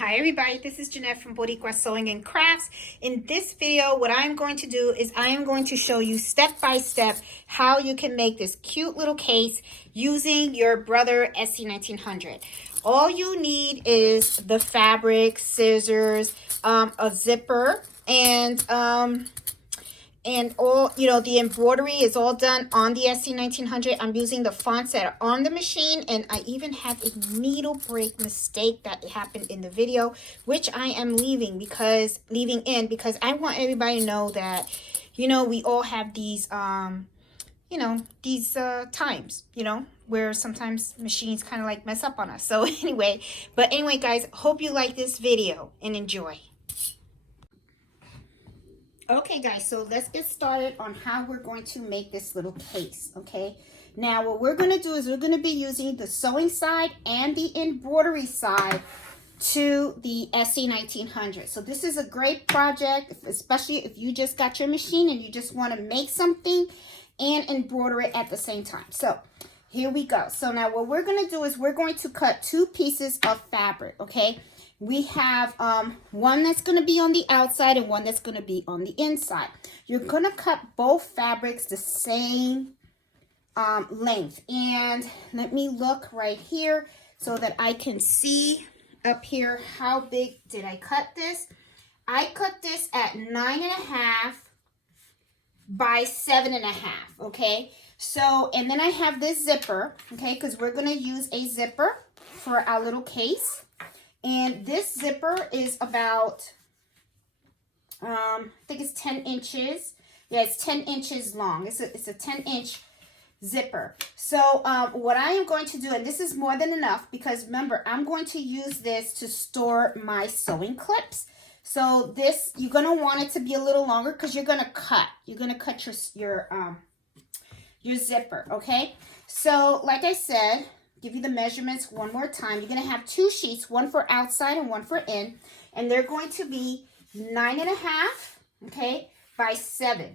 Hi everybody, this is Jeanette from Boricua Sewing and Crafts. In this video, what I'm going to do is I am going to show you step by step how you can make this cute little case using your Brother SE1900. All you need is the fabric, scissors, a zipper, and all, the embroidery is all done on the SE1900. I'm using the fonts that are on the machine, and I even have a needle break mistake that happened in the video, which I am leaving in because I want everybody to know that, we all have these, these times, where sometimes machines kind of like mess up on us. So anyway, guys, hope you like this video and enjoy. Okay guys, so let's get started on how we're going to make this little case, okay? Now what we're going to do is we're going to be using the sewing side and the embroidery side to the SE1900. So this is a great project, especially if you just got your machine and you just want to make something and embroider it at the same time. So here we go. So now what we're going to do is we're going to cut two pieces of fabric, okay? We have one that's going to be on the outside and one that's going to be on the inside. You're going to cut both fabrics the same length. And let me look right here so that I can see up here how big did I cut this. I cut this at 9.5 by 7.5, okay? So, and then I have this zipper, okay, because we're going to use a zipper for our little case. And this zipper is about, I think it's 10 inches. Yeah, it's 10 inches long. It's a 10-inch zipper. So what I am going to do, and this is more than enough, because remember, I'm going to use this to store my sewing clips. So this, you're going to want it to be a little longer because you're going to cut. You're going to cut your zipper, okay? So like I said, give you the measurements one more time. You're going to have two sheets, one for outside and one for in, and they're going to be 9.5, okay, by 7,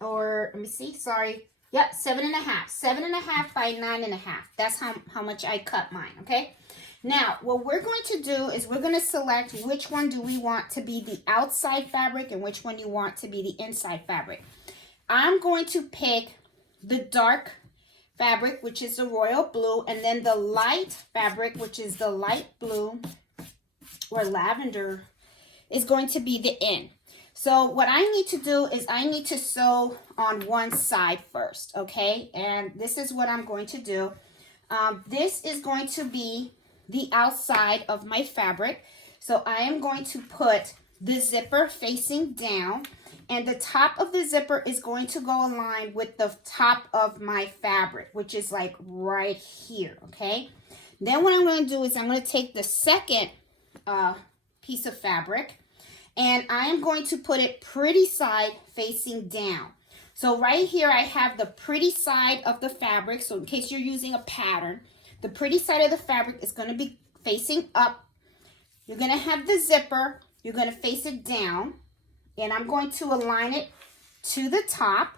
or let me see, sorry, yep, 7.5, 7.5 by 9.5. That's how much I cut mine, okay? Now, what we're going to do is we're going to select which one do we want to be the outside fabric and which one you want to be the inside fabric. I'm going to pick the dark fabric, which is the royal blue, and then the light fabric, which is the light blue or lavender, is going to be the in. So what I need to do is I need to sew on one side first, okay? And this is what I'm going to do. This is going to be the outside of my fabric. So I am going to put the zipper facing down, and the top of the zipper is going to go aligned with the top of my fabric, which is like right here, okay? Then what I'm going to do is I'm going to take the second piece of fabric, and I am going to put it pretty side facing down. So right here I have the pretty side of the fabric. So in case you're using a pattern, the pretty side of the fabric is going to be facing up. You're going to have the zipper. You're going to face it down. And I'm going to align it to the top,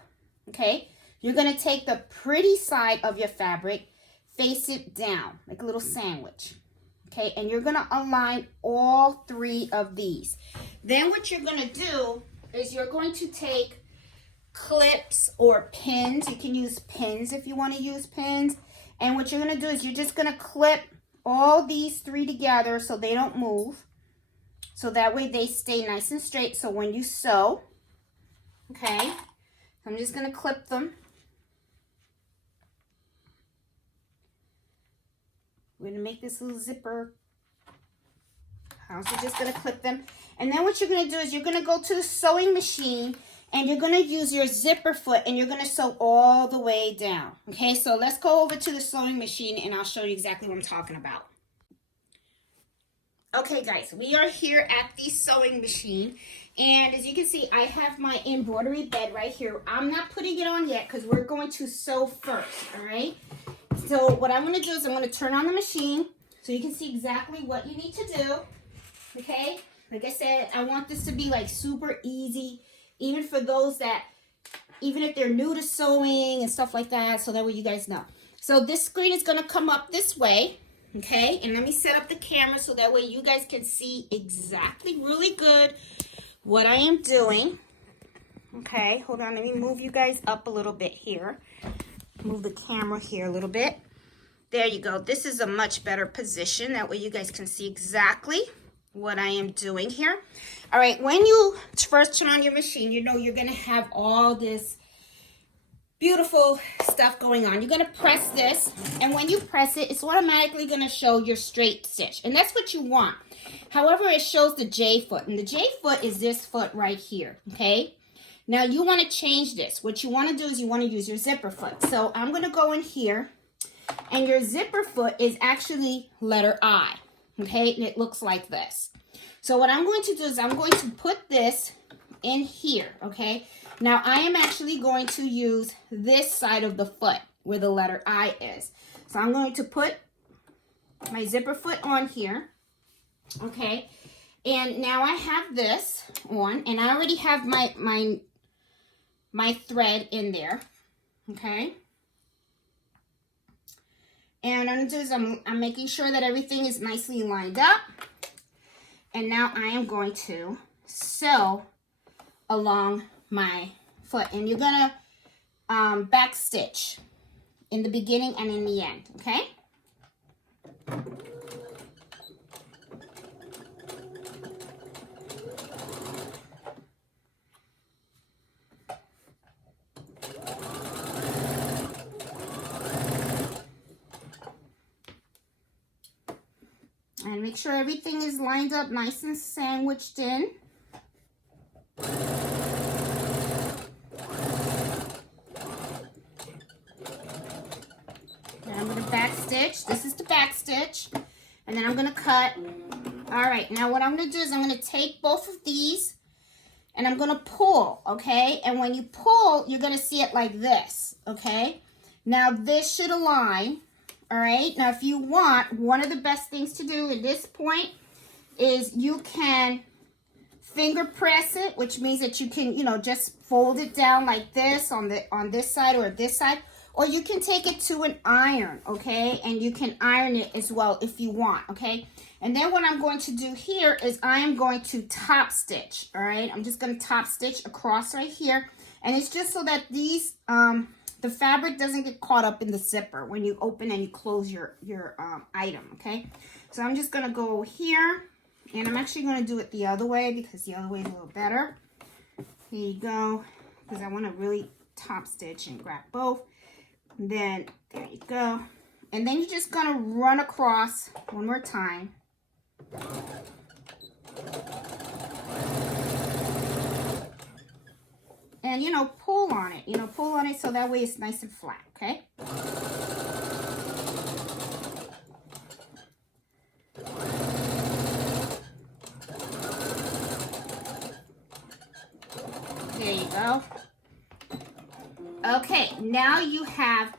okay? You're going to take the pretty side of your fabric, face it down, like a little sandwich, okay? And you're going to align all three of these. Then what you're going to do is you're going to take clips or pins. You can use pins if you want to use pins. And what you're going to do is you're just going to clip all these three together so they don't move. So that way they stay nice and straight. So when you sew, okay, I'm just going to clip them. We're going to make this little zipper. I'm also just going to clip them. And then what you're going to do is you're going to go to the sewing machine and you're going to use your zipper foot and you're going to sew all the way down. Okay, so let's go over to the sewing machine and I'll show you exactly what I'm talking about. Okay guys, we are here at the sewing machine, and as you can see, I have my embroidery bed right here. I'm not putting it on yet because we're going to sew first, all right? So what I'm going to do is I'm going to turn on the machine so you can see exactly what you need to do, okay? Like I said, I want this to be like super easy, even for those that, even if they're new to sewing and stuff like that, so that way you guys know. So this screen is going to come up this way, okay? And let me set up the camera so that way you guys can see exactly really good what I am doing. Okay, hold on, let me move you guys up a little bit here. Move the camera here a little bit. There you go. This is a much better position. That way you guys can see exactly what I am doing here. All right, when you first turn on your machine, you know you're going to have all this beautiful stuff going on. You're going to press this, and when you press it, it's automatically going to show your straight stitch, and that's what you want. However, it shows the J foot, and the J foot is this foot right here, okay? Now, you want to change this. What you want to do is you want to use your zipper foot. So I'm going to go in here, and your zipper foot is actually letter I, okay? And it looks like this. So what I'm going to do is I'm going to put this in here, okay? Now, I am actually going to use this side of the foot where the letter I is. So I'm going to put my zipper foot on here, okay? And now I have this on, and I already have my thread in there, okay? And what I'm going to do is I'm making sure that everything is nicely lined up. And now I am going to sew along my foot. And you're going to back stitch in the beginning and in the end, okay? And make sure everything is lined up nice and sandwiched in. And I'm going to back stitch. This is the back stitch. And then I'm going to cut. All right, now what I'm going to do is I'm going to take both of these and I'm going to pull, okay? And when you pull, you're going to see it like this, okay? Now this should align. All right, now if you want, one of the best things to do at this point is you can finger press it, which means that you can, you know, just fold it down like this on this side or this side, or you can take it to an iron, okay, and you can iron it as well if you want, okay. And then what I'm going to do here is I am going to top stitch, all right. I'm just going to top stitch across right here, and it's just so that these the fabric doesn't get caught up in the zipper when you open and you close your item, okay? So I'm just going to go here, and I'm actually going to do it the other way because the other way is a little better. Here you go, because I want to really top stitch and grab both. And then, there you go. And then you're just going to run across one more time. And, you know, pull on it. You know, pull on it so that way it's nice and flat, okay? There you go. Okay, now you have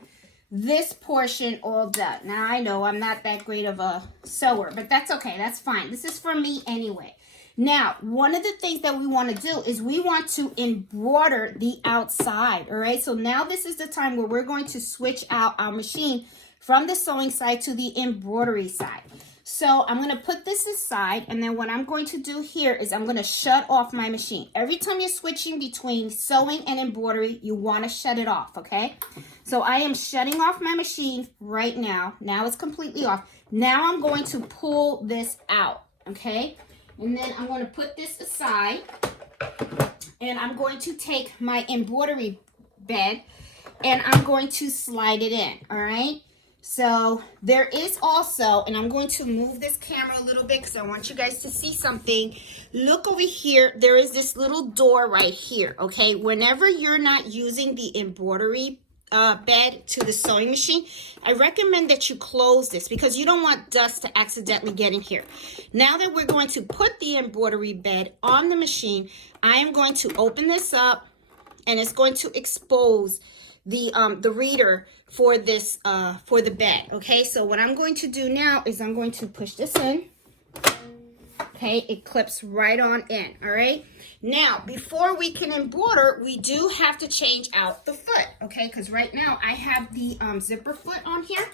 this portion all done. Now, I know I'm not that great of a sewer, but that's okay. That's fine. This is for me anyway. Now, one of the things that we want to do is we want to embroider the outside, all right? So now this is the time where we're going to switch out our machine from the sewing side to the embroidery side. So I'm going to put this aside, and then what I'm going to do here is I'm going to shut off my machine. Every time you're switching between sewing and embroidery, you want to shut it off, okay? So I am shutting off my machine right now. Now it's completely off. Now I'm going to pull this out, okay? And then I'm going to put this aside, and I'm going to take my embroidery bed, and I'm going to slide it in, all right? So there is also, and I'm going to move this camera a little bit because I want you guys to see something. Look over here. There is this little door right here, okay? Whenever you're not using the embroidery bed to the sewing machine, I recommend that you close this because you don't want dust to accidentally get in here. Now that we're going to put the embroidery bed on the machine, I am going to open this up, and it's going to expose the reader for this for the bed. Okay, so what I'm going to do now is I'm going to push this in. Okay, it clips right on in. All right, now before we can embroider, we do have to change out the foot. Okay, because right now I have the zipper foot on here.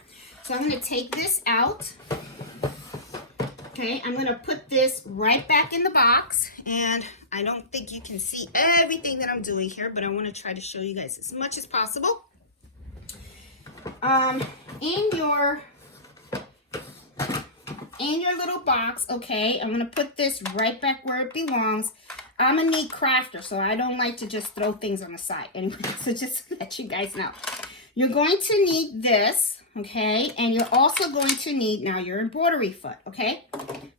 So I'm going to take this out. Okay, I'm going to put this right back in the box, and I don't think you can see everything that I'm doing here, but I want to try to show you guys as much as possible. In your little box, okay, I'm going to put this right back where it belongs. I'm a neat crafter, so I don't like to just throw things on the side. Anyway, so just to let you guys know. You're going to need this, okay? And you're also going to need now your embroidery foot, okay?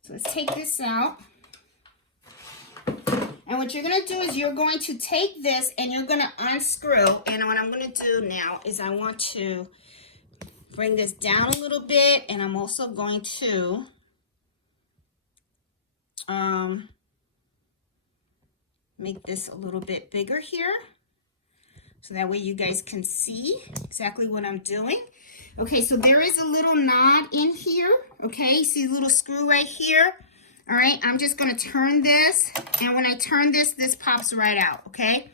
So let's take this out. And what you're going to do is you're going to take this and you're going to unscrew. And what I'm going to do now is I want to bring this down a little bit. And I'm also going to make this a little bit bigger here. So that way you guys can see exactly what I'm doing. Okay, so there is a little knot in here. Okay, see a little screw right here. All right, I'm just going to turn this. And when I turn this, this pops right out, okay?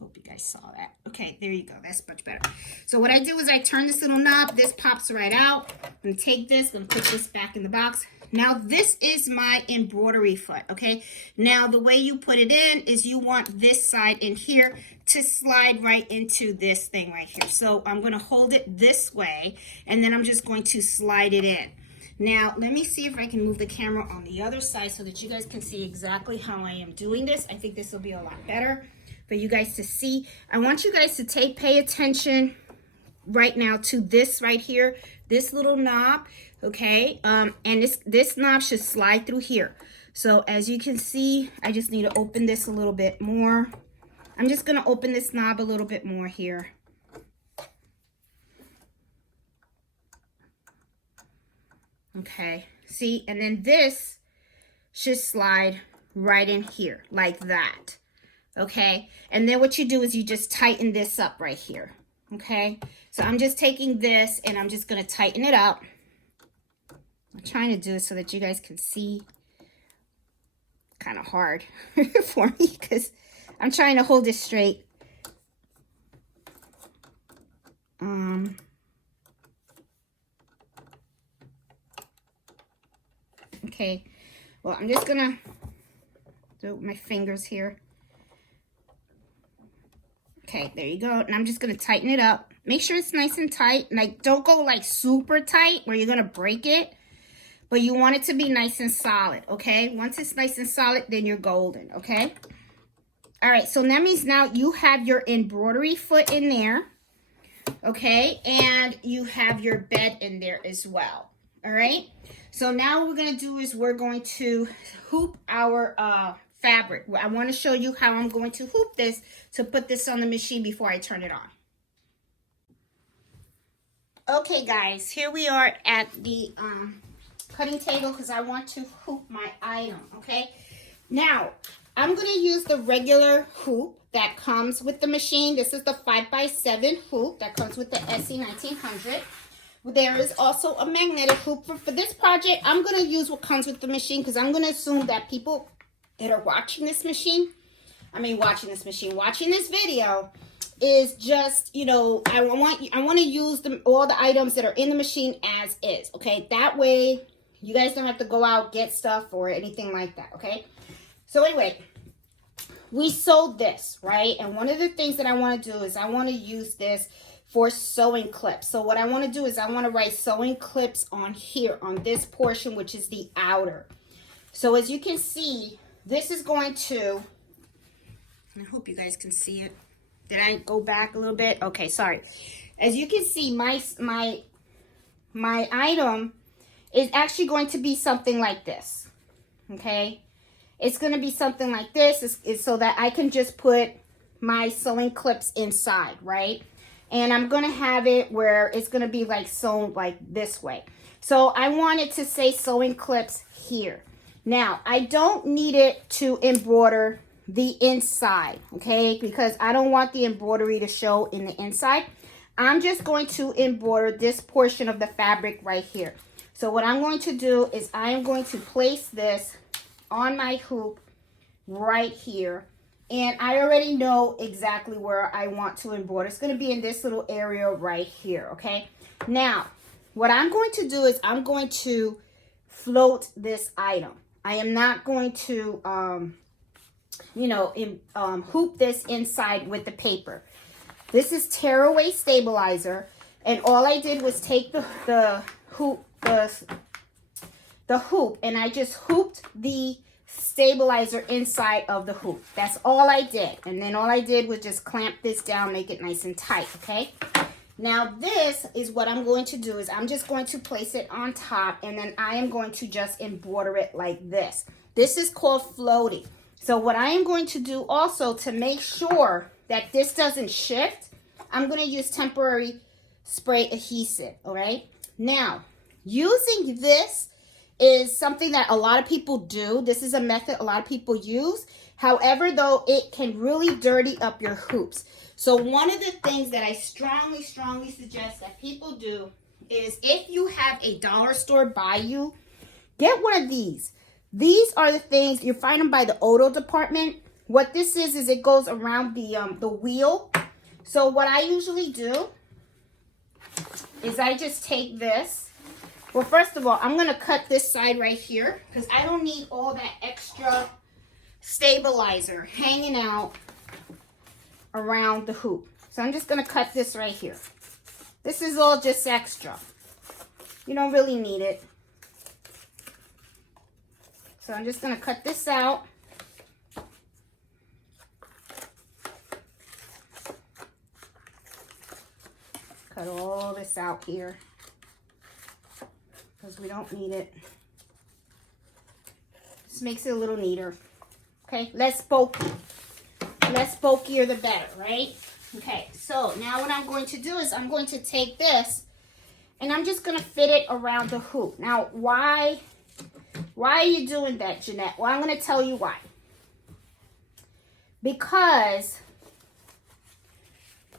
Hope you guys saw that. Okay, there you go. That's much better. So what I do is I turn this little knob. This pops right out. I'm going to take this. I'm going to put this back in the box. Now, this is my embroidery foot, okay? Now, the way you put it in is you want this side in here to slide right into this thing right here. So I'm going to hold it this way, and then I'm just going to slide it in. Now, let me see if I can move the camera on the other side so that you guys can see exactly how I am doing this. I think this will be a lot better for you guys to see. I want you guys to pay attention right now to this right here, this little knob, okay? And this knob should slide through here. So as you can see, I just need to open this a little bit more. I'm just going to open this knob a little bit more here. Okay, see, and then this should slide right in here like that. Okay, and then what you do is you just tighten this up right here. Okay, so I'm just taking this and I'm just going to tighten it up. I'm trying to do it so that you guys can see. Kind of hard for me because I'm trying to hold this straight. Okay, well, I'm just gonna do it with my fingers here. Okay, there you go. And I'm just gonna tighten it up. Make sure it's nice and tight. Like, don't go like super tight where you're gonna break it, but you want it to be nice and solid, okay? Once it's nice and solid, then you're golden, okay? All right, so that means now you have your embroidery foot in there, okay? And you have your bed in there as well, all right? So now what we're going to do is we're going to hoop our fabric. I want to show you how I'm going to hoop this to put this on the machine before I turn it on. Okay, guys, here we are at the cutting table because I want to hoop my item, okay? Now, I'm going to use the regular hoop that comes with the machine. This is the 5x7 hoop that comes with the SE1900. There is also a magnetic hoop. For this project, I'm going to use what comes with the machine because I'm going to assume that people that are watching this video is just, you know, I want to use all the items that are in the machine as is, okay? That way, you guys don't have to go out, get stuff or anything like that, okay? So anyway, we sewed this, right? And one of the things that I want to do is I want to use this for sewing clips. So what I want to do is I want to write sewing clips on here, on this portion, which is the outer. So as you can see, this is going to, I hope you guys can see it. Did I go back a little bit? Okay, sorry. As you can see, my item is actually going to be something like this, okay? It's going to be something like this, is so that I can just put my sewing clips inside, right? And I'm going to have it where it's going to be like sewn like this way. So I want it to say sewing clips here. Now, I don't need it to embroider the inside, okay? Because I don't want the embroidery to show in the inside. I'm just going to embroider this portion of the fabric right here. So what I'm going to do is I am going to place this on my hoop right here. And I already know exactly where I want to embroider. It's going to be in this little area right here, okay? Now, what I'm going to do is I'm going to float this item. I am not going to, hoop this inside with the paper. This is tearaway stabilizer, and all I did was take the hoop, and I just hooped the stabilizer inside of the hoop. That's all I did. And then all I did was just clamp this down, make it nice and tight, okay? Now this is what I'm going to do is I'm just going to place it on top, and then I am going to just embroider it like this. This is called floating. So what I am going to do also to make sure that this doesn't shift, I'm going to use temporary spray adhesive, all right? Now, using this is something that a lot of people do. This is a method a lot of people use. However, though, it can really dirty up your hoops. So one of the things that I strongly suggest that people do is if you have a dollar store by you, get one of these. These are the things, you find them by the auto department. What this is it goes around the wheel. So what I usually do is I just take this. Well, first of all, I'm going to cut this side right here because I don't need all that extra stabilizer hanging out around the hoop. So I'm just going to cut this right here. This is all just extra. You don't really need it. So I'm just going to cut this out. Cut all this out here because we don't need it. This makes it a little neater. Okay, less bulky. Less bulkier the better, right? Okay, so now what I'm going to do is I'm going to take this and I'm just going to fit it around the hoop. Now, why are you doing that, Jeanette? Well, I'm going to tell you why. Because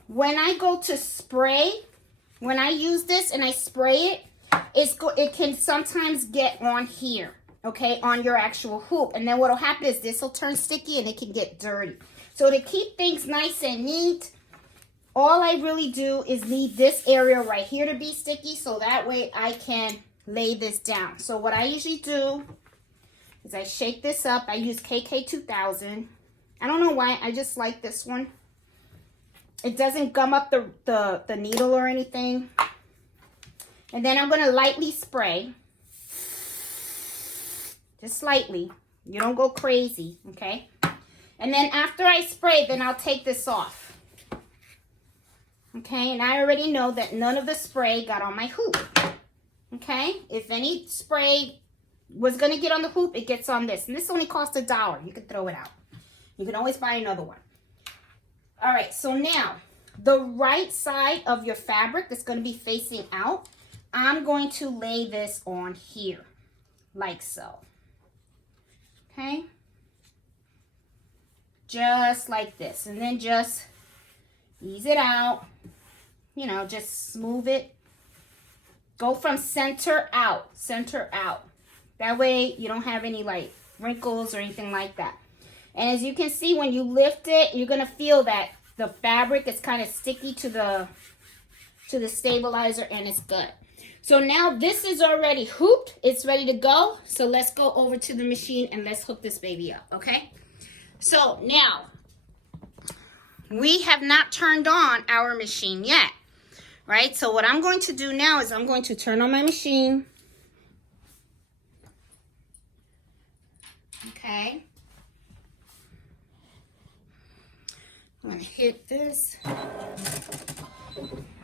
when I go to spray, when I use this and I spray it, it can sometimes get on here, okay, on your actual hoop. And then what will happen is this will turn sticky and it can get dirty. So to keep things nice and neat, all I really do is need this area right here to be sticky so that way I can lay this down. So what I usually do is I shake this up. I use KK2000. I don't know why, I just like this one. It doesn't gum up the needle or anything. And then I'm going to lightly spray. Just slightly. You don't go crazy, okay? And then after I spray, then I'll take this off. Okay, and I already know that none of the spray got on my hoop. Okay, if any spray was going to get on the hoop, it gets on this. And this only costs $1. You can throw it out. You can always buy another one. All right, so now the right side of your fabric that's going to be facing out, I'm going to lay this on here, like so. Okay? Just like this. And then just ease it out. You know, just smooth it. Go from center out. Center out. That way you don't have any like wrinkles or anything like that. And as you can see, when you lift it, you're going to feel that the fabric is kind of sticky to the stabilizer, and it's good. So now this is already hooped. It's ready to go. So let's go over to the machine and let's hook this baby up, okay? So now, we have not turned on our machine yet, right? So what I'm going to do now is I'm going to turn on my machine. Okay. I'm going to hit this.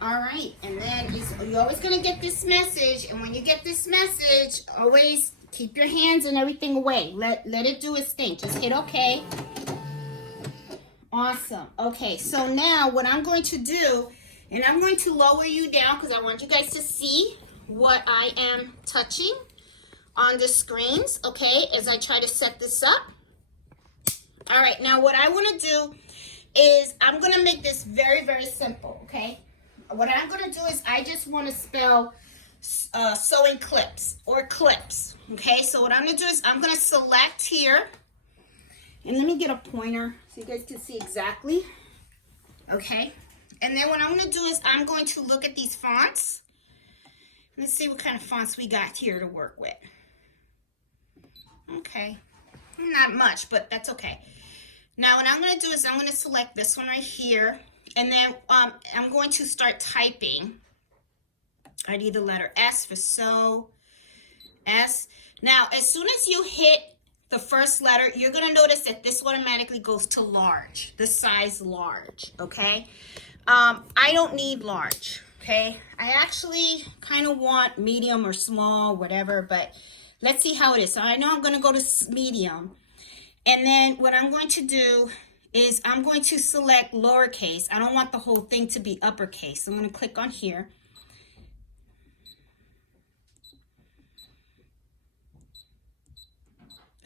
All right, and then you're always going to get this message, and when you get this message, always keep your hands and everything away. Let it do its thing. Just hit OK. Awesome. Okay, so now what I'm going to do, and I'm going to lower you down because I want you guys to see what I am touching on the screens, okay, as I try to set this up. All right, now what I want to do is I'm going to make this very, very simple, okay? What I'm going to do is I just want to spell sewing clips or clips, okay? So what I'm going to do is I'm going to select here, And let me get a pointer so you guys can see exactly. Okay. And then what I'm going to do is I'm going to look at these fonts. Let's see what kind of fonts we got here to work with. Okay. Not much, but that's okay. Now what I'm going to do is I'm going to select this one right here. And then I'm going to start typing. I need the letter S for sew. S. Now, as soon as you hit the first letter, you're going to notice that this automatically goes to large, the size large, okay? I don't need large, okay? I actually kind of want medium or small, whatever, but let's see how it is. So I know I'm going to go to medium. And then what I'm going to do is I'm going to select lowercase. I don't want the whole thing to be uppercase. So I'm going to click on here.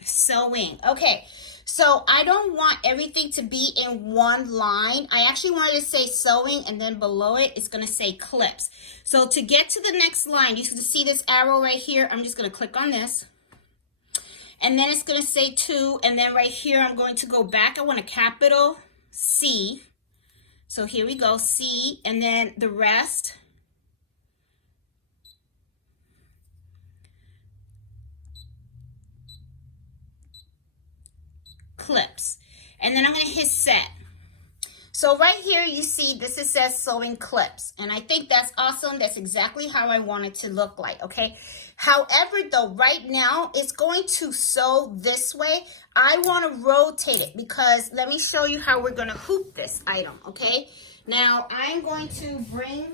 Sewing. Okay, so I don't want everything to be in one line. I actually wanted to say sewing, and then below it, it's going to say clips. So to get to the next line, you can see this arrow right here. I'm just going to click on this. And then it's going to say to, and then right here, I'm going to go back. I want a capital C. So here we go, C, and then the rest. Clips. And then I'm going to hit set. So right here you see this, it says sewing clips, and I think that's awesome. That's exactly how I want it to look like, okay? However though, right now it's going to sew this way. I want to rotate it because let me show you how we're going to hoop this item, okay? Now I'm going to bring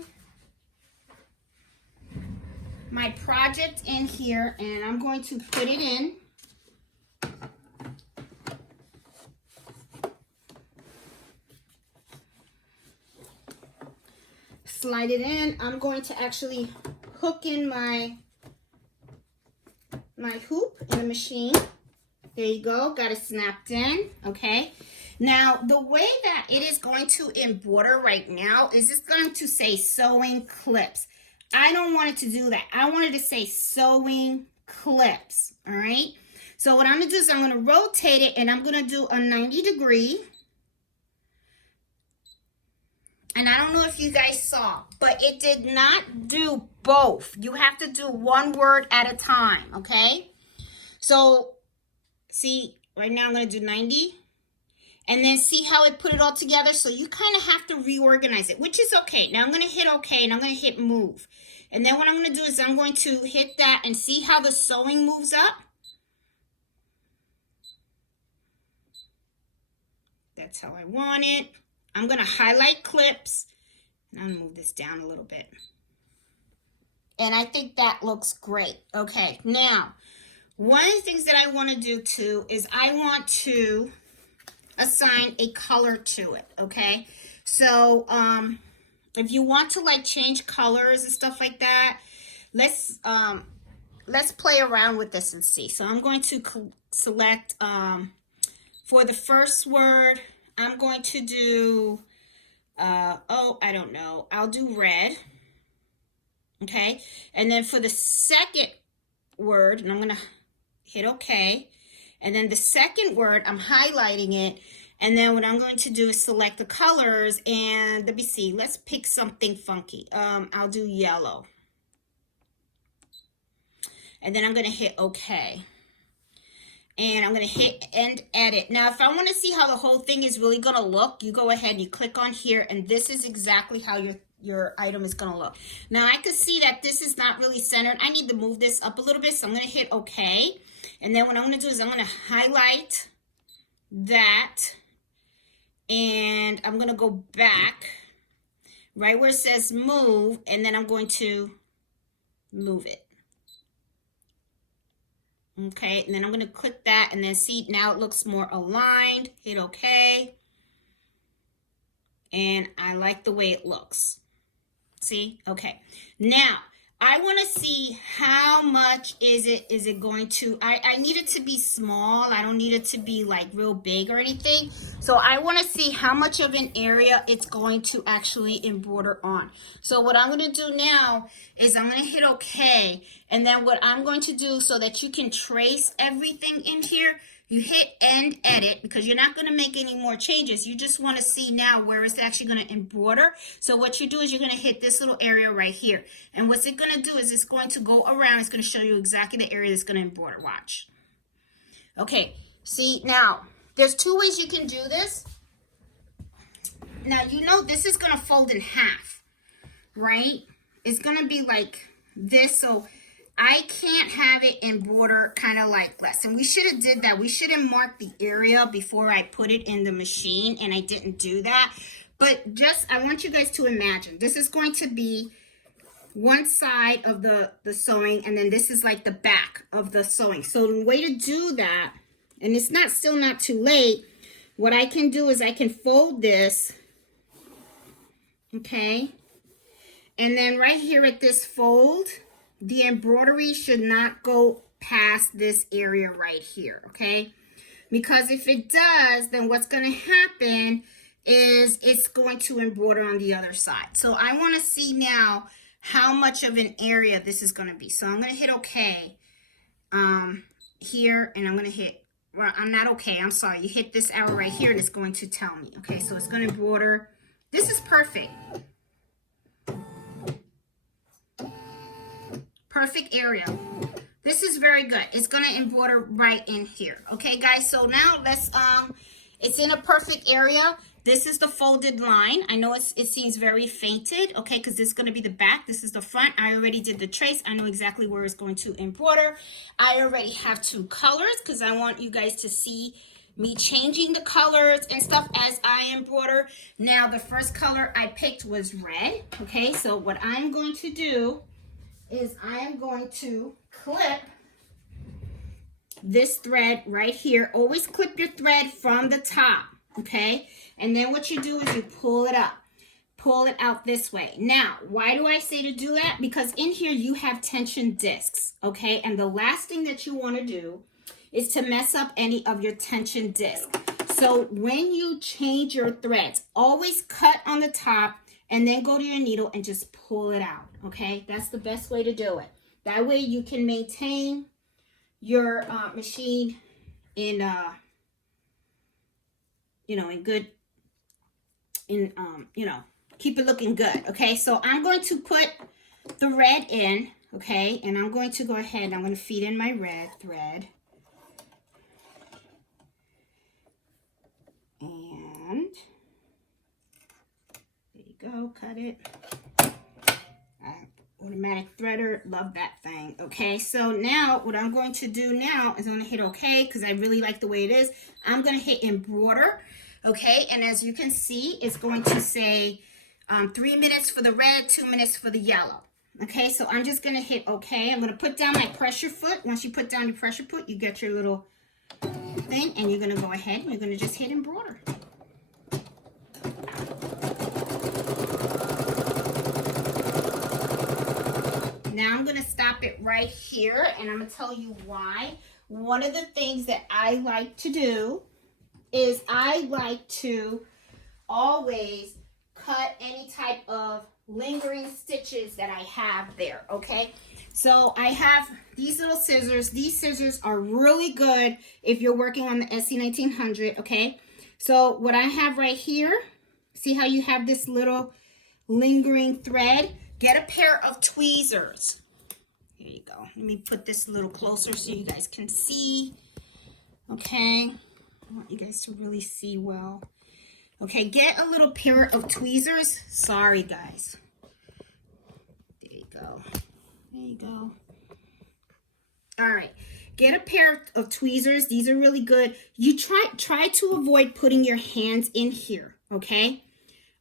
my project in here and I'm going to put it in. Slide it in. I'm going to actually hook in my hoop in the machine. There you go. Got it snapped in. Okay. Now, the way that it is going to embroider right now is it's going to say sewing clips. I don't want it to do that. I want it to say sewing clips. All right. So what I'm going to do is I'm going to rotate it and I'm going to do a 90-degree. And I don't know if you guys saw, but it did not do both. You have to do one word at a time, okay? So, see, right now I'm going to do 90. And then see how it put it all together? So you kind of have to reorganize it, which is okay. Now I'm going to hit okay, and I'm going to hit move. And then what I'm going to do is I'm going to hit that and see how the sewing moves up? That's how I want it. I'm going to highlight clips, and I'm going to move this down a little bit. And I think that looks great. Okay, now, one of the things that I want to do too is I want to assign a color to it, okay? So, if you want to like change colors and stuff like that, let's play around with this and see. So I'm going to select, for the first word, I'm going to do, I don't know. I'll do red. Okay. And then for the second word, and I'm going to hit okay. And then the second word, I'm highlighting it. And then what I'm going to do is select the colors. And let me see. Let's pick something funky. I'll do yellow. And then I'm going to hit okay. And I'm going to hit end edit. Now, if I want to see how the whole thing is really going to look, you go ahead and you click on here, and this is exactly how your item is going to look. Now, I can see that this is not really centered. I need to move this up a little bit, so I'm going to hit OK. And then what I'm going to do is I'm going to highlight that, and I'm going to go back right where it says move, and then I'm going to move it. Okay, and then I'm going to click that and then see now it looks more aligned. Hit OK. And I like the way it looks. See? Okay. Now, I want to see how much is it going to, I need it to be small. I don't need it to be like real big or anything. So I want to see how much of an area it's going to actually embroider on. So what I'm going to do now is I'm going to hit OK. And then what I'm going to do so that you can trace everything in here, you hit end edit because you're not going to make any more changes. You just want to see now where it's actually going to embroider. So what you do is you're going to hit this little area right here. And what's it going to do is it's going to go around. It's going to show you exactly the area that's going to embroider. Watch. Okay. See, now there's two ways you can do this. Now, you know, this is going to fold in half, right? It's going to be like this. So I can't have it embroider kind of like less. And we should have did that. We should have marked the area before I put it in the machine, and I didn't do that. But just, I want you guys to imagine, this is going to be one side of the sewing, and then this is like the back of the sewing. So the way to do that, and it's still not too late, what I can do is I can fold this, okay? And then right here at this fold, the embroidery should not go past this area right here, okay? Because if it does, then what's going to happen is it's going to embroider on the other side. So I want to see now how much of an area this is going to be. So I'm going to hit OK here, and I'm going to hit, well, I'm not OK, I'm sorry. You hit this arrow right here, and it's going to tell me, okay? So it's going to embroider. This is perfect. Perfect area. This is very good. It's going to embroider right in here. Okay, guys, so now let's, it's in a perfect area. This is the folded line. I know it seems very fainted, okay, because this is going to be the back. This is the front. I already did the trace. I know exactly where it's going to embroider. I already have two colors because I want you guys to see me changing the colors and stuff as I embroider. Now, the first color I picked was red, okay? So what I'm going to do is I am going to clip this thread right here. Always clip your thread from the top, okay? And then what you do is you pull it up. Pull it out this way. Now, why do I say to do that? Because in here you have tension discs, okay? And the last thing that you want to do is to mess up any of your tension discs. So when you change your threads, always cut on the top and then go to your needle and just pull it out, okay? That's the best way to do it. That way you can maintain your machine in, you know, in good, you know, keep it looking good, okay? So I'm going to put the red in, okay? And I'm going to go ahead, I'm going to feed in my red thread. And there you go, cut it. Automatic threader, love that thing. Okay, so now what I'm going to do now is I'm going to hit OK because I really like the way it is. I'm going to hit embroider, okay, and as you can see, it's going to say 3 minutes for the red, 2 minutes for the yellow. Okay, so I'm just going to hit OK. I'm going to put down my pressure foot. Once you put down your pressure foot, you get your little thing, and you're going to go ahead and you're going to just hit embroider. Now I'm going to stop it right here, and I'm going to tell you why. One of the things that I like to do is I like to always cut any type of lingering stitches that I have there, okay? So I have these little scissors. These scissors are really good if you're working on the SE1900, okay? So what I have right here, see how you have this little lingering thread? Get a pair of tweezers. Here you go. Let me put this a little closer so you guys can see. Okay. I want you guys to really see well. Okay, get a little pair of tweezers. Sorry, guys. There you go. There you go. All right. Get a pair of tweezers. These are really good. You try to avoid putting your hands in here, okay?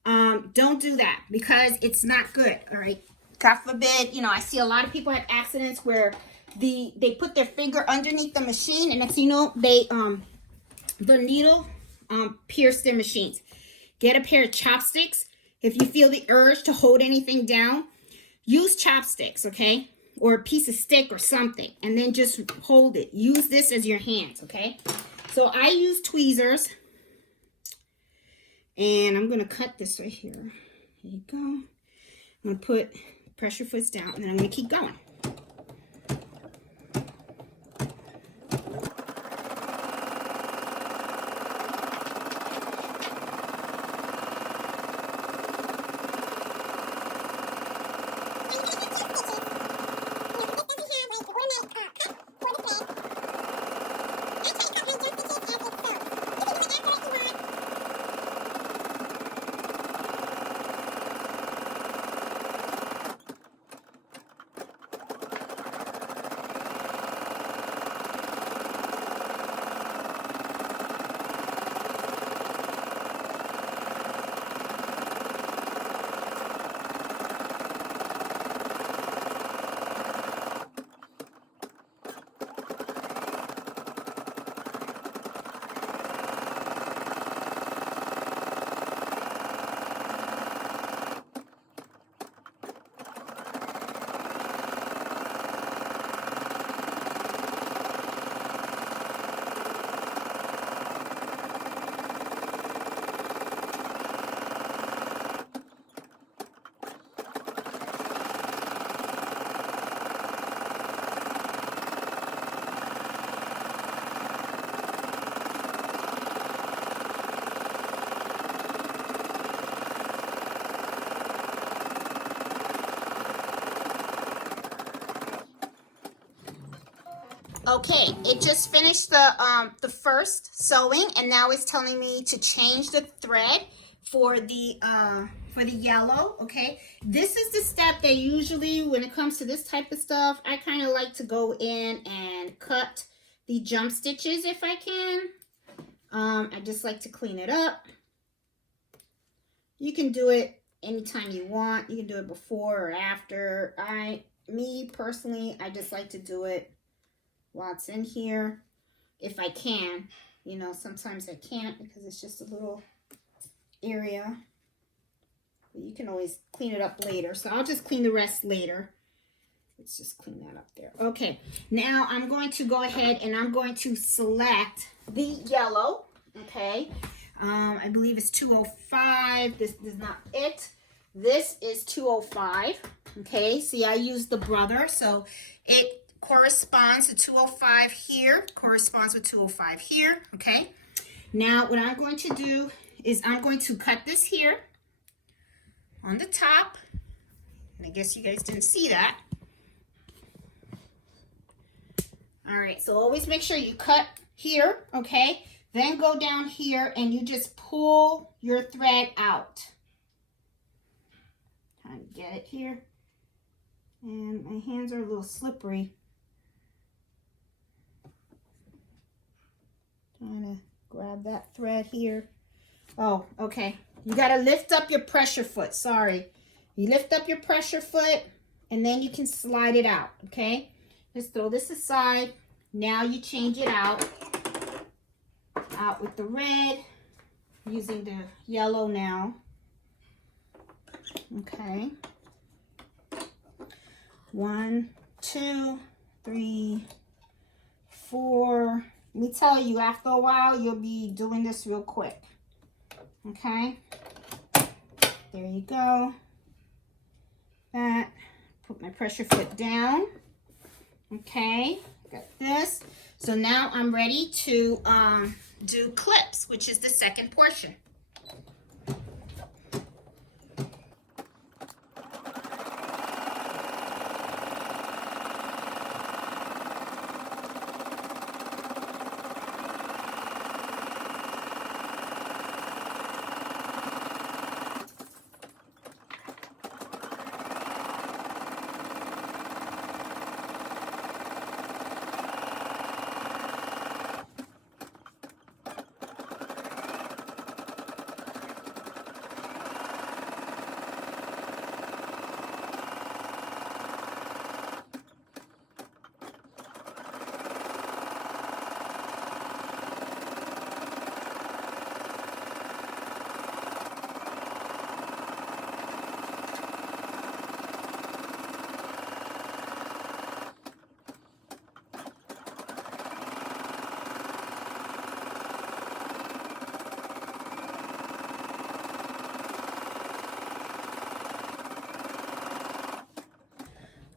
Don't do that because it's not good, all right? God forbid, you know, I see a lot of people have accidents where they put their finger underneath the machine and next thing you know, the needle pierced their machines. Get a pair of chopsticks. If you feel the urge to hold anything down, use chopsticks, okay? Or a piece of stick or something, and then just hold it. Use this as your hands, okay? So I use tweezers. And I'm going to cut this right here. There you go. I'm going to put pressure foots down, and then I'm going to keep going. Okay, it just finished the first sewing, and now it's telling me to change the thread for the yellow. Okay, this is the step that usually when it comes to this type of stuff, I kind of like to go in and cut the jump stitches if I can. I just like to clean it up. You can do it anytime you want. You can do it before or after. Me personally, I just like to do it while it's in here, if I can. You know, sometimes I can't because it's just a little area. But you can always clean it up later. So I'll just clean the rest later. Let's just clean that up there. Okay, now I'm going to go ahead and I'm going to select the yellow. Okay, I believe it's 205. This is not it. This is 205. Okay, see, I used the brother, so it corresponds to 205 here, corresponds with 205 here. Okay, now what I'm going to do is I'm going to cut this here on the top, and I guess you guys didn't see that. All right, so always make sure you cut here, okay, then go down here and you just pull your thread out. Trying to get it here, and my hands are a little slippery. Trying to grab that thread here. Oh, okay. You got to lift up your pressure foot. Sorry. You lift up your pressure foot and then you can slide it out. Okay. Just throw this aside. Now you change it out. Out with the red. Using the yellow now. Okay. 1, 2, 3, 4. Let me tell you, after a while, you'll be doing this real quick. Okay. There you go. That. Put my pressure foot down. Okay. Got this. So now I'm ready to do clips, which is the second portion.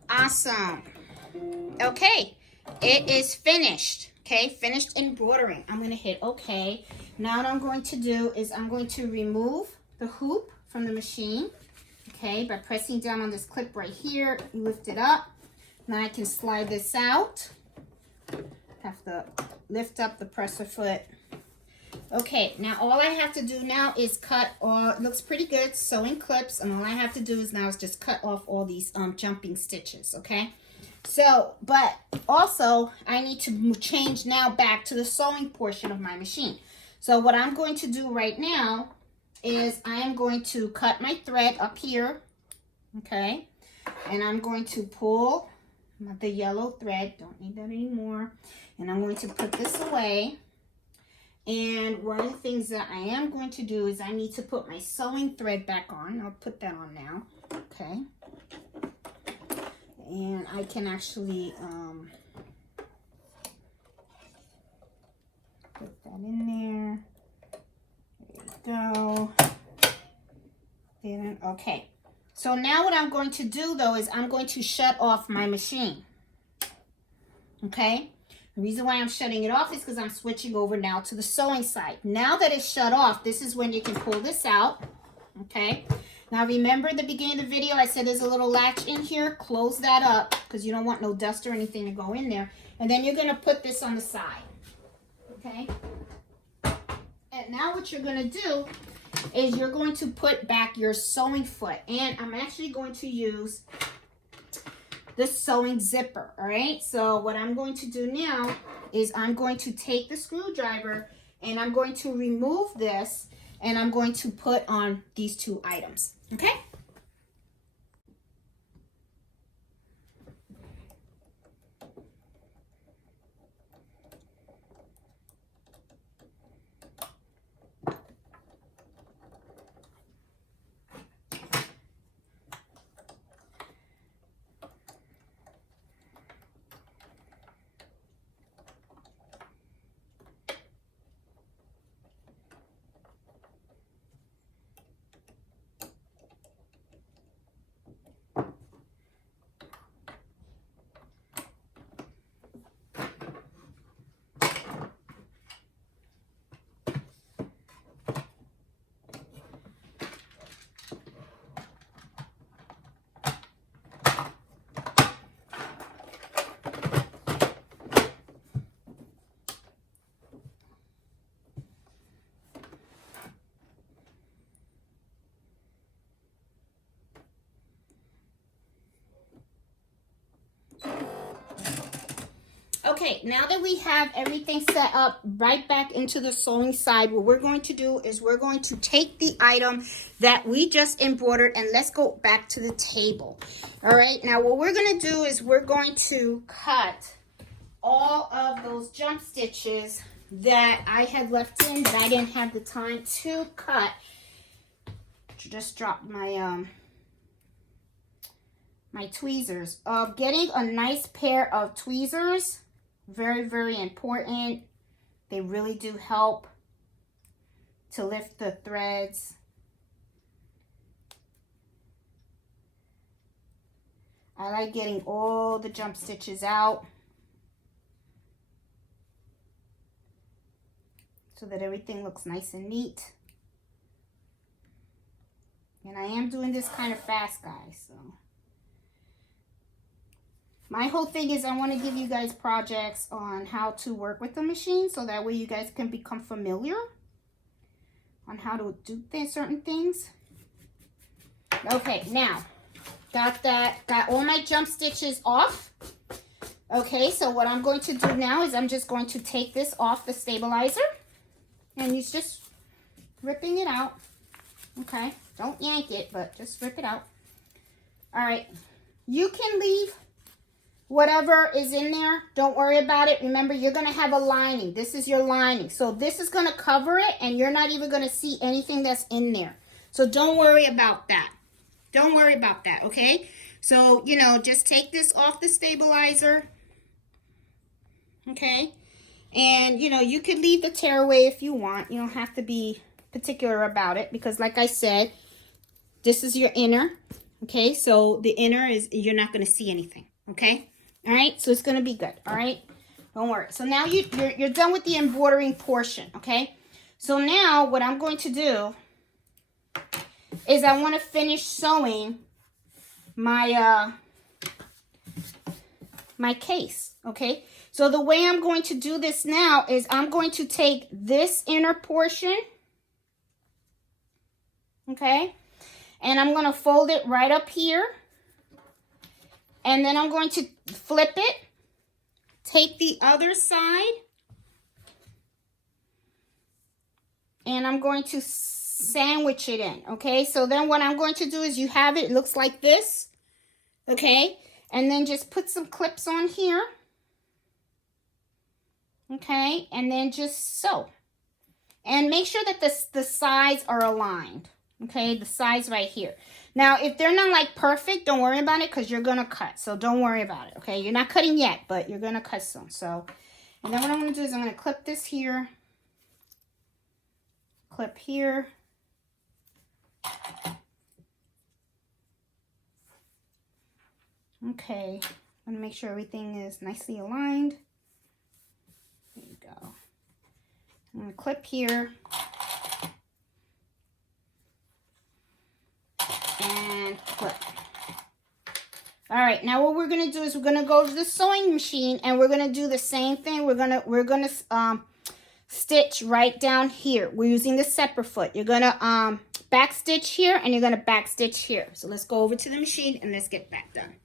Awesome. Okay, it is finished. Okay, finished embroidering. I'm going to hit OK. Now what I'm going to do is I'm going to remove the hoop from the machine. Okay, by pressing down on this clip right here, you lift it up. Now I can slide this out. Have to lift up the presser foot. Okay, now all I have to do now is cut all, it looks pretty good, sewing clips, and all I have to do is now is just cut off all these jumping stitches, okay? So, but also I need to change now back to the sewing portion of my machine. So what I'm going to do right now is I am going to cut my thread up here, okay? And I'm going to pull the yellow thread, don't need that anymore, and I'm going to put this away. And one of the things that I am going to do is I need to put my sewing thread back on. I'll put that on now, okay? And I can actually put that in there. There you go. Then, okay. So now what I'm going to do though is I'm going to shut off my machine, okay? The reason why I'm shutting it off is because I'm switching over now to the sewing side. Now that it's shut off, this is when you can pull this out, okay? Now remember at the beginning of the video, I said there's a little latch in here. Close that up because you don't want no dust or anything to go in there. And then you're going to put this on the side. Okay? And now what you're going to do is you're going to put back your sewing foot. And I'm actually going to use the sewing zipper. All right? So what I'm going to do now is I'm going to take the screwdriver and I'm going to remove this and I'm going to put on these two items. Okay? Okay, now that we have everything set up right back into the sewing side, what we're going to do is we're going to take the item that we just embroidered and let's go back to the table. All right, now what we're going to do is we're going to cut all of those jump stitches that I had left in that I didn't have the time to cut. Just dropped my my tweezers. Getting a nice pair of tweezers, very, very important. They really do help to lift the threads. I like getting all the jump stitches out so that everything looks nice and neat. And I am doing this kind of fast, guys, so. My whole thing is I want to give you guys projects on how to work with the machine so that way you guys can become familiar on how to do certain things. Okay, now, got all my jump stitches off. Okay, so what I'm going to do now is I'm just going to take this off the stabilizer and you're just ripping it out. Okay, don't yank it, but just rip it out. All right, you can leave whatever is in there. Don't worry about it. Remember, you're going to have a lining. This is your lining. So this is going to cover it and you're not even going to see anything that's in there. So don't worry about that. Don't worry about that, okay? So, you know, just take this off the stabilizer. Okay? And, you know, you could leave the tearaway if you want. You don't have to be particular about it because, like I said, this is your inner. Okay? So the inner is, you're not going to see anything. Okay? All right, so it's going to be good, all right? Don't worry. So now you're done with the embroidering portion, okay? So now what I'm going to do is I want to finish sewing my, my case, okay? So the way I'm going to do this now is I'm going to take this inner portion, okay? And I'm going to fold it right up here. And then I'm going to flip it, take the other side, and I'm going to sandwich it in, okay? So then what I'm going to do is you have it looks like this, okay? And then just put some clips on here, okay? And then just sew. And make sure that the sides are aligned, okay? The sides right here. Now, if they're not like perfect, don't worry about it because you're going to cut. So don't worry about it, okay? You're not cutting yet, but you're going to cut soon. So, and then what I'm going to do is I'm going to clip this here. Clip here. Okay. I'm going to make sure everything is nicely aligned. There you go. I'm going to clip here. And clip. All right, now what we're gonna do is we're gonna go to the sewing machine and we're gonna do the same thing. We're gonna stitch right down here. We're using the separate foot. You're gonna back stitch here and you're gonna back stitch here. So let's go over to the machine and let's get that done.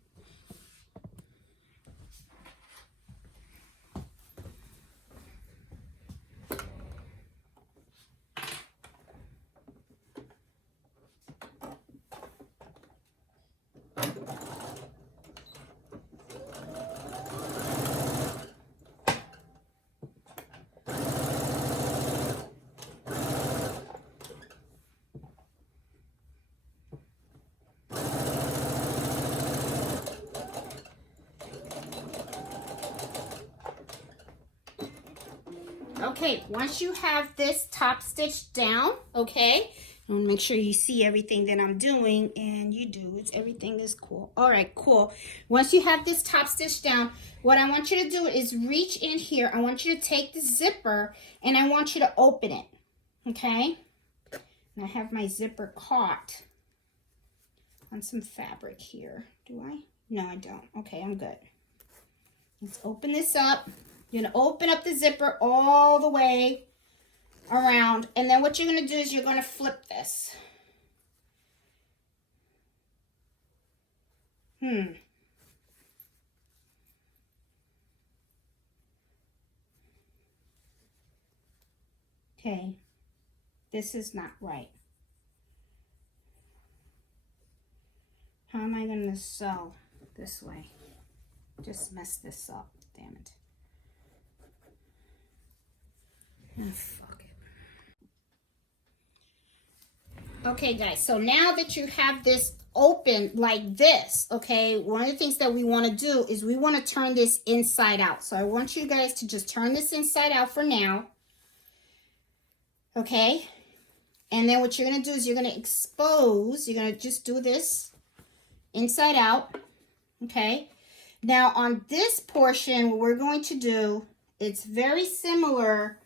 Okay, once you have this top stitch down, okay, I want to make sure you see everything that I'm doing, and you do. Everything is cool. All right, cool. Once you have this top stitch down, what I want you to do is reach in here. I want you to take the zipper, and I want you to open it, okay? And I have my zipper caught on some fabric here. Do I? No, I don't. Okay, I'm good. Let's open this up. You're going to open up the zipper all the way around. And then what you're going to do is you're going to flip this. Okay. This is not right. How am I going to sew this way? Just mess this up. Damn it. Oh, fuck it. Okay, guys, so now that you have this open like this, okay, one of the things that we want to do is we want to turn this inside out. So I want you guys to just turn this inside out for now. Okay, and then what you're going to do is you're going to expose, you're going to just do this inside out. Okay, now on this portion, what we're going to do, it's very similar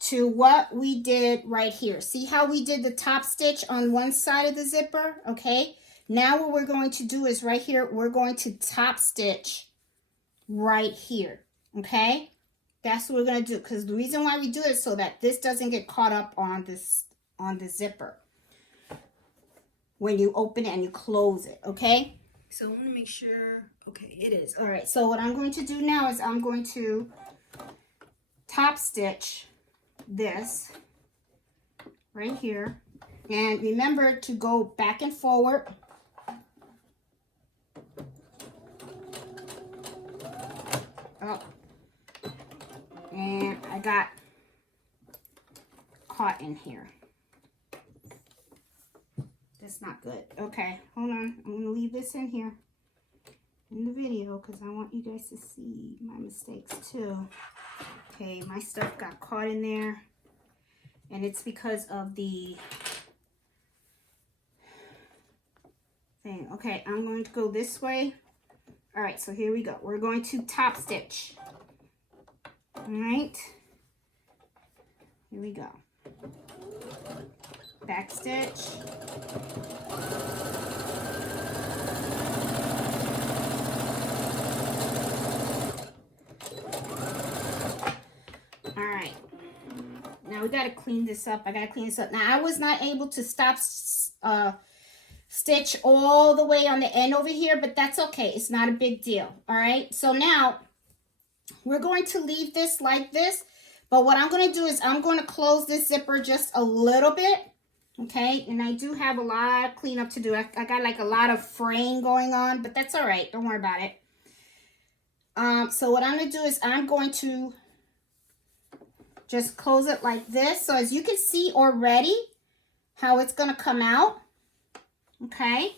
to what we did right here. See how we did the top stitch on one side of the zipper? Okay, now what we're going to do is right here, we're going to top stitch right here. Okay, that's what we're going to do, because the reason why we do it is so that this doesn't get caught up on this, on the zipper when you open it and you close it. Okay, so I want to make sure, okay, it is. All right, so what I'm going to do now is I'm going to top stitch this right here, and remember to go back and forward. Oh, and I got caught in here. That's not good. Okay, hold on. I'm gonna leave this in here in the video because I want you guys to see my mistakes too. Okay, my stuff got caught in there, and it's because of the thing. Okay, I'm going to go this way. All right, so here we go. We're going to top stitch. All right, here we go. Back stitch. Now we got to clean this up. I got to clean this up. Now I was not able to stop stitch all the way on the end over here, but that's okay. It's not a big deal. All right. So now we're going to leave this like this. But what I'm going to do is I'm going to close this zipper just a little bit. Okay. And I do have a lot of cleanup to do. I got like a lot of fraying going on, but that's all right. Don't worry about it. So what I'm going to do is I'm going to just close it like this. So as you can see already how it's going to come out. Okay.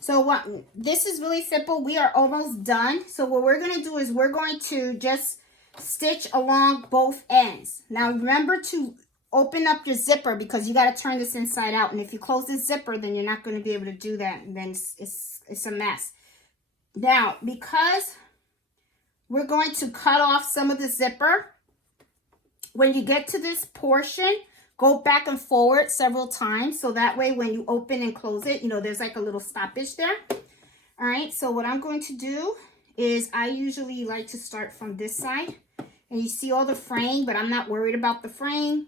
So what, this is really simple. We are almost done. So what we're going to do is we're going to just stitch along both ends. Now remember to open up your zipper because you got to turn this inside out. And if you close this zipper, then you're not going to be able to do that. And then it's a mess. Now, because we're going to cut off some of the zipper, when you get to this portion, go back and forward several times. So that way when you open and close it, you know, there's like a little stoppage there. All right, so what I'm going to do is I usually like to start from this side. And you see all the fraying, but I'm not worried about the fraying.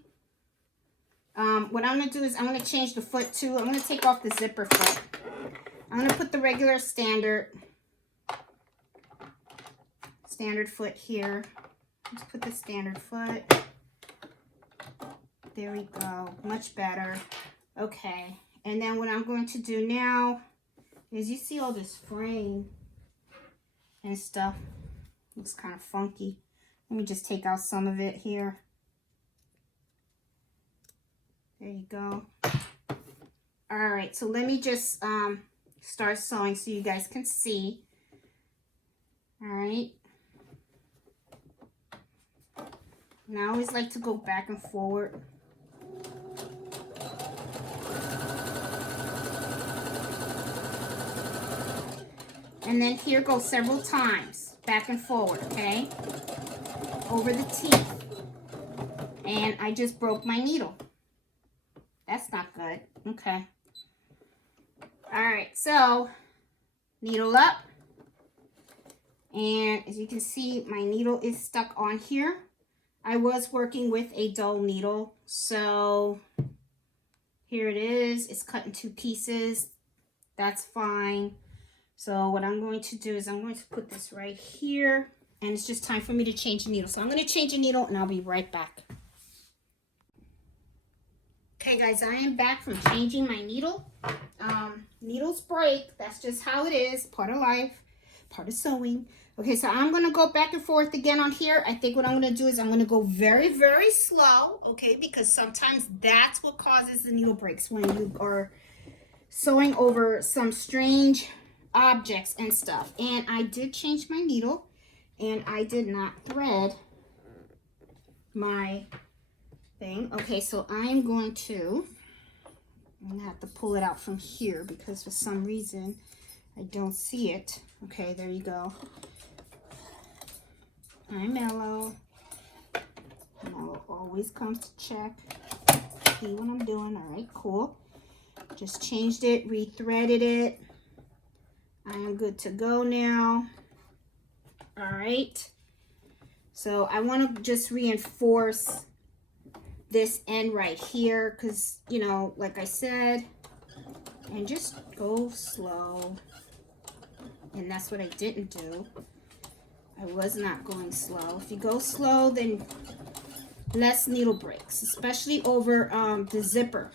What I'm going to do is I'm going to change the foot too. I'm going to take off the zipper foot. I'm going to put the regular standard foot here. Let's put the standard foot. There we go. Much better. Okay. And then what I'm going to do now is you see all this fraying and stuff. Looks kind of funky. Let me just take out some of it here. There you go. All right, so let me just start sewing so you guys can see. All right. And I always like to go back and forward. And then here go several times, back and forward, okay? Over the teeth. And I just broke my needle. That's not good. Okay. All right, so needle up. And as you can see, my needle is stuck on here. I was working with a dull needle, so here it is. It's cut in 2 pieces. That's fine. So what I'm going to do is I'm going to put this right here, and it's just time for me to change the needle. So I'm going to change the needle, and I'll be right back. Okay, guys, I am back from changing my needle. Needles break. That's just how it is. Part of life, part of sewing. Okay, so I'm going to go back and forth again on here. I think what I'm going to do is I'm going to go very, very slow, okay, because sometimes that's what causes the needle breaks when you are sewing over some strange objects and stuff. And I did change my needle, and I did not thread my thing. Okay, so I'm going to have to pull it out from here because for some reason I don't see it. Okay, there you go. Hi, Mellow. Mellow always comes to check, see what I'm doing. All right, cool. Just changed it, rethreaded it. I am good to go now. All right. So I want to just reinforce this end right here because, you know, like I said, and just go slow. And that's what I didn't do. I was not going slow. If you go slow, then less needle breaks, especially over the zipper.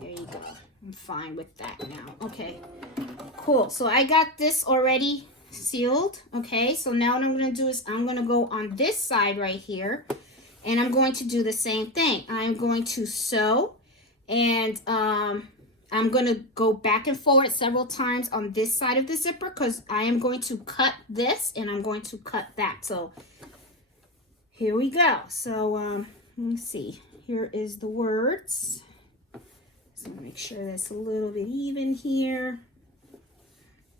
There you go. I'm fine with that now. Okay, cool. So I got this already sealed. Okay, so now what I'm going to do is I'm going to go on this side right here, and I'm going to do the same thing. I'm going to sew, and I'm going to go back and forward several times on this side of the zipper because I am going to cut this and I'm going to cut that. So here we go. So let me see. Here is the words. So make sure that's a little bit even here.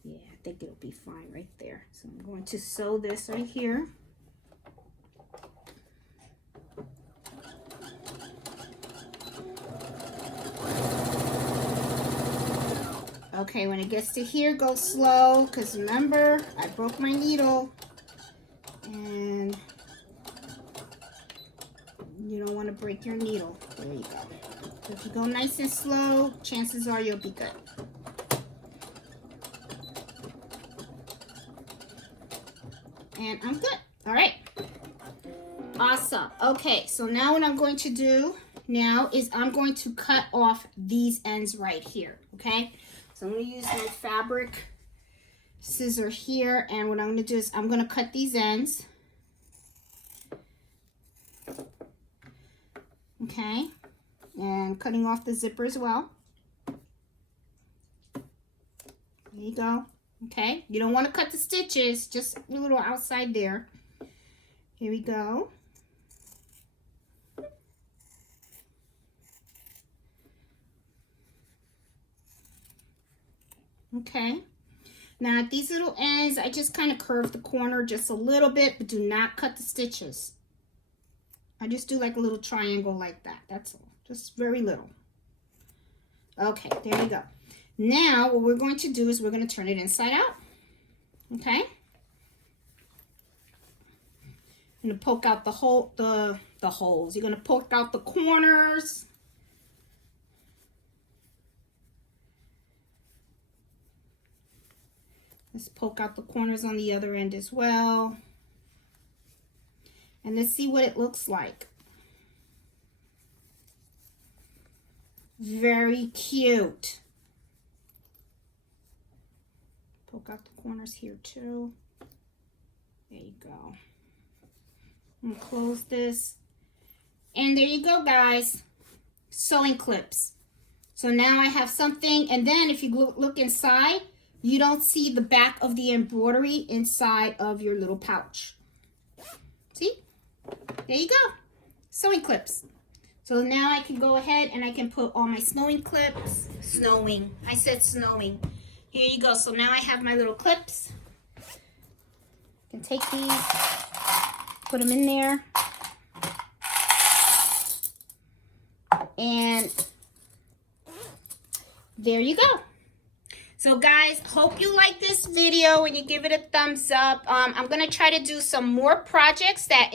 Yeah, I think it'll be fine right there. So I'm going to sew this right here. Okay, when it gets to here, go slow, because remember, I broke my needle, and you don't want to break your needle. There you go. So if you go nice and slow, chances are you'll be good. And I'm good. All right. Awesome. Okay, so now what I'm going to do now is I'm going to cut off these ends right here, okay? So I'm going to use my fabric scissor here, and what I'm going to do is I'm going to cut these ends. Okay, and cutting off the zipper as well. There you go. Okay, you don't want to cut the stitches, just a little outside there. Here we go. Okay, now at these little ends, I just kind of curve the corner just a little bit, but do not cut the stitches. I just do like a little triangle like that. That's all, just very little. Okay, there you go. Now, what we're going to do is we're going to turn it inside out. Okay? I'm going to poke out the holes. You're going to poke out the corners. Let's poke out the corners on the other end as well. And let's see what it looks like. Very cute. Poke out the corners here too. There you go. I'm gonna close this. And there you go, guys. Sewing clips. So now I have something, and then if you look inside, you don't see the back of the embroidery inside of your little pouch. See? There you go. Sewing clips. So now I can go ahead and I can put all my snowing clips. I said snowing. Here you go. So now I have my little clips. I can take these, put them in there. And there you go. So guys, hope you like this video and you give it a thumbs up. I'm going to try to do some more projects that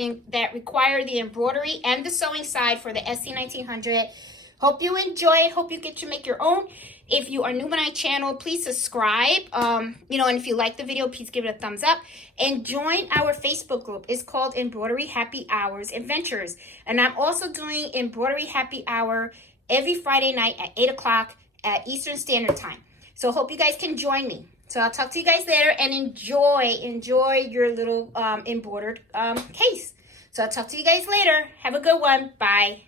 require the embroidery and the sewing side for the SE1900. Hope you enjoy it. Hope you get to make your own. If you are new to my channel, please subscribe. And if you like the video, please give it a thumbs up. And join our Facebook group. It's called Embroidery Happy Hours Adventures. And I'm also doing Embroidery Happy Hour every Friday night at 8 o'clock at Eastern Standard Time. So hope you guys can join me. So I'll talk to you guys later and enjoy your little embroidered case. So I'll talk to you guys later. Have a good one. Bye.